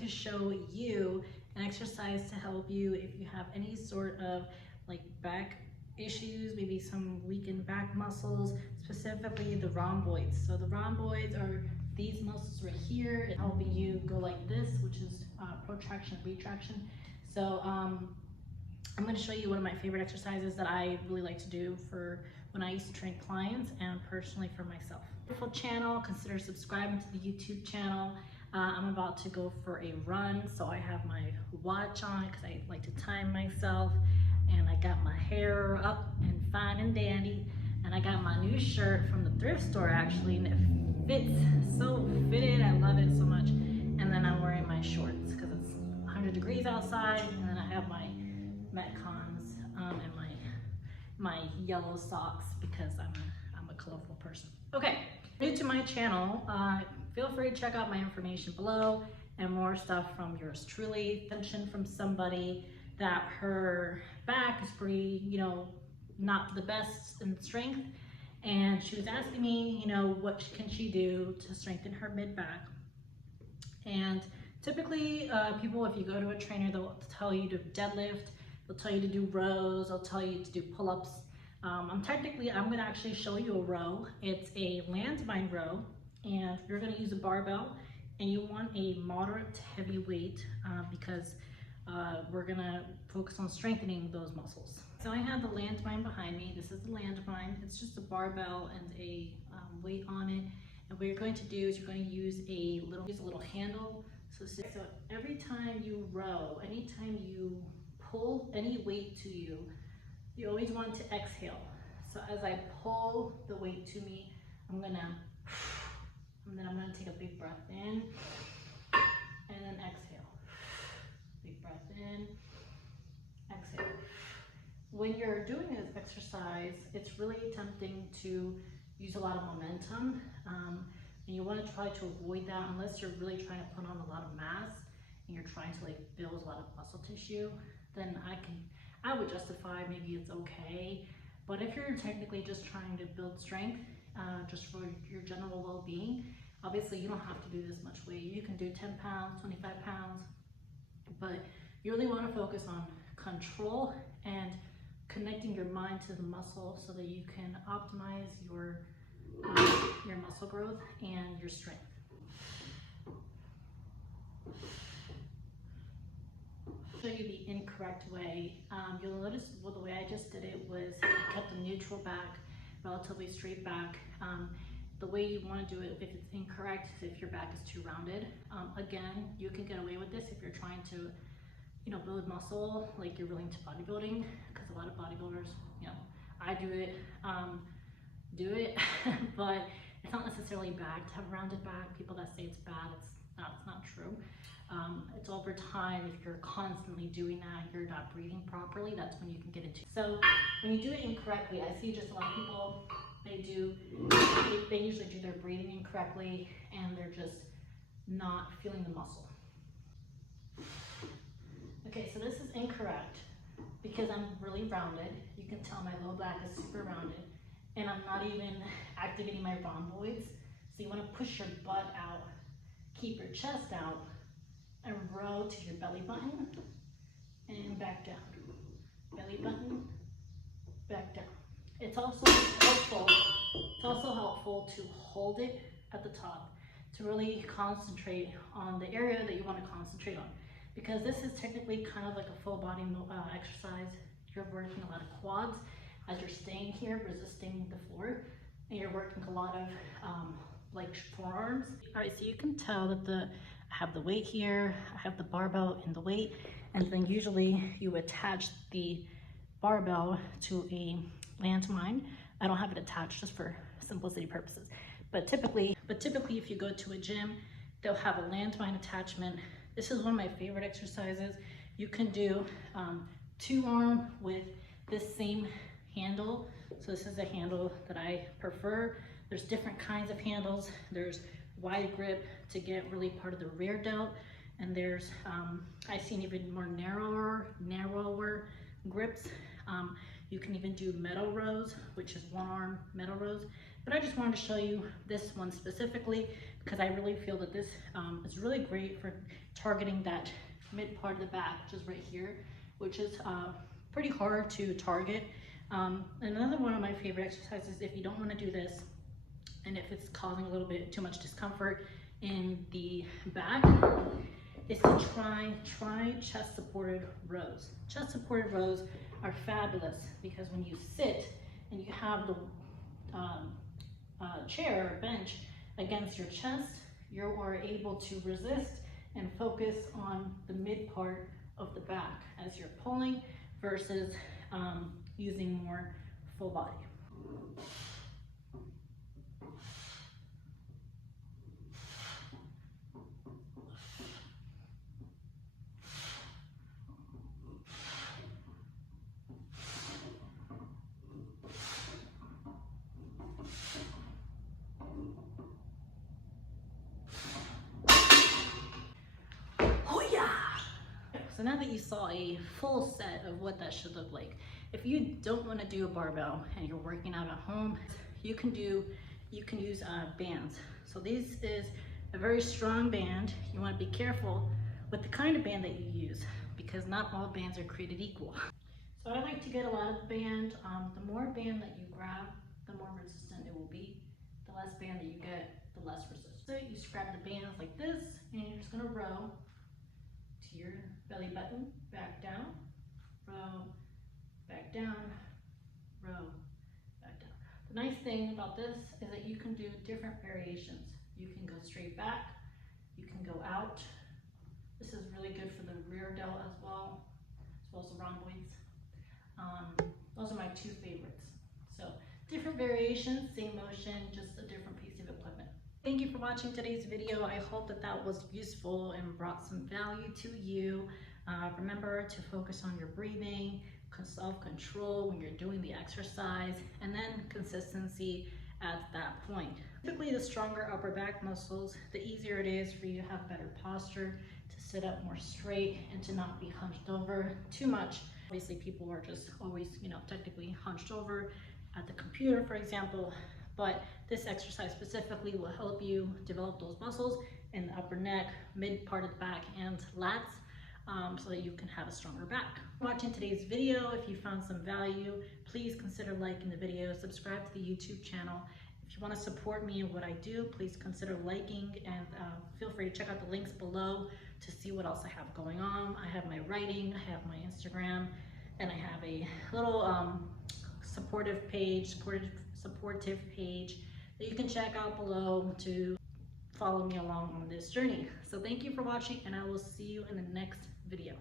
to show you an exercise to help you if you have any sort of like back issues, maybe some weakened back muscles, specifically the rhomboids. So the rhomboids are these muscles right here, helping you go like this, which is protraction, retraction. So I'm going to show you one of my favorite exercises that I really like to do for when I used to train clients and personally for myself. Wonderful channel, consider subscribing to the YouTube channel. I'm about to go for a run, so I have my watch on because I like to time myself, and I got my hair up and fine and dandy, and I got my new shirt from the thrift store actually, and it fits so fitted. I love it so much. And then I'm wearing my shorts because it's 100 degrees outside, and then I have my Metcons and my yellow socks because I'm a colorful person. Okay, new to my channel, feel free to check out my information below and more stuff from yours truly. Mentioned from somebody that her back is pretty, not the best in strength, and she was asking me, what can she do to strengthen her mid back. And typically people, if you go to a trainer, they'll tell you to deadlift, they'll tell you to do rows, they'll tell you to do pull-ups. I'm gonna actually show you a row. It's a landmine row, and you're gonna use a barbell, and you want a moderate to heavy weight because we're gonna focus on strengthening those muscles. So I have the landmine behind me. This is the landmine. It's just a barbell and a weight on it. And what you're going to do is you're going to use a little handle. So every time you row, anytime you pull any weight to you, you always want to exhale. So as I pull the weight to me, I'm gonna take a big breath in and then exhale. Big breath in, exhale. When you're doing this exercise, it's really tempting to use a lot of momentum, and you want to try to avoid that unless you're really trying to put on a lot of mass and you're trying to build a lot of muscle tissue. Then I would justify maybe it's okay. But if you're technically just trying to build strength, just for your general well-being, obviously you don't have to do this much weight. You can do 10 pounds, 25 pounds, but you really want to focus on control and connecting your mind to the muscle so that you can optimize your muscle growth and your strength. Show you the incorrect way. You'll notice the way I just did it was I kept a neutral back, relatively straight back. The way you want to do it if it's incorrect is if your back is too rounded. Again, you can get away with this if you're trying to build muscle, like you're really into bodybuilding, because a lot of bodybuilders, I do it, but it's not necessarily bad to have a rounded back. People that say it's bad, it's not true. It's over time. If you're constantly doing that, you're not breathing properly, that's when you can get into it. So when you do it incorrectly, I see just a lot of people, they usually do their breathing incorrectly and they're just not feeling the muscle. Okay, so this is incorrect because I'm really rounded. You can tell my low back is super rounded, and I'm not even activating my rhomboids. So you want to push your butt out, keep your chest out, and row to your belly button and back down. Belly button, back down. It's also helpful to hold it at the top to really concentrate on the area that you want to concentrate on. Because this is technically kind of like a full body exercise. You're working a lot of quads as you're staying here, resisting the floor, and you're working a lot of forearms. All right, so you can tell that I have the weight here, I have the barbell in the weight, and then usually you attach the barbell to a landmine. I don't have it attached just for simplicity purposes, but typically if you go to a gym, they'll have a landmine attachment. This is one of my favorite exercises. You can do 2-arm with this same handle. So this is a handle that I prefer. There's different kinds of handles. There's wide grip to get really part of the rear delt, and there's I've seen even more narrower grips. You can even do metal rows, which is 1-arm metal rows. But I just wanted to show you this one specifically because I really feel that this is really great for targeting that mid part of the back, which is right here, which is pretty hard to target. Another one of my favorite exercises, if you don't want to do this, and if it's causing a little bit too much discomfort in the back, is to try chest supported rows. Chest supported rows are fabulous because when you sit and you have the chair or bench against your chest, you are able to resist and focus on the mid part of the back as you're pulling versus using more full body. So now that you saw a full set of what that should look like, if you don't want to do a barbell and you're working out at home, you can use bands. So this is a very strong band. You want to be careful with the kind of band that you use because not all bands are created equal. So I like to get a lot of band. The more band that you grab, the more resistant it will be. The less band that you get, the less resistant. So you just grab the bands like this and you're just going to row to your belly button, back down, row, back down, row, back down. The nice thing about this is that you can do different variations. You can go straight back, you can go out. This is really good for the rear delt as well as the rhomboids. Those are my two favorites. So different variations, same motion, just a different piece of equipment. Thank you for watching today's video. I hope that was useful and brought some value to you. Remember to focus on your breathing, self-control when you're doing the exercise, and then consistency at that point. Typically, the stronger upper back muscles, the easier it is for you to have better posture, to sit up more straight, and to not be hunched over too much. Obviously, people are just always, technically hunched over at the computer, for example, but this exercise specifically will help you develop those muscles in the upper neck, mid part of the back, and lats, so that you can have a stronger back. Watching today's video, if you found some value, please consider liking the video, subscribe to the YouTube channel. If you want to support me in what I do, please consider liking, and feel free to check out the links below to see what else I have going on. I have my writing, I have my Instagram, and I have a little supportive page that you can check out below to follow me along on this journey. So thank you for watching, and I will see you in the next video.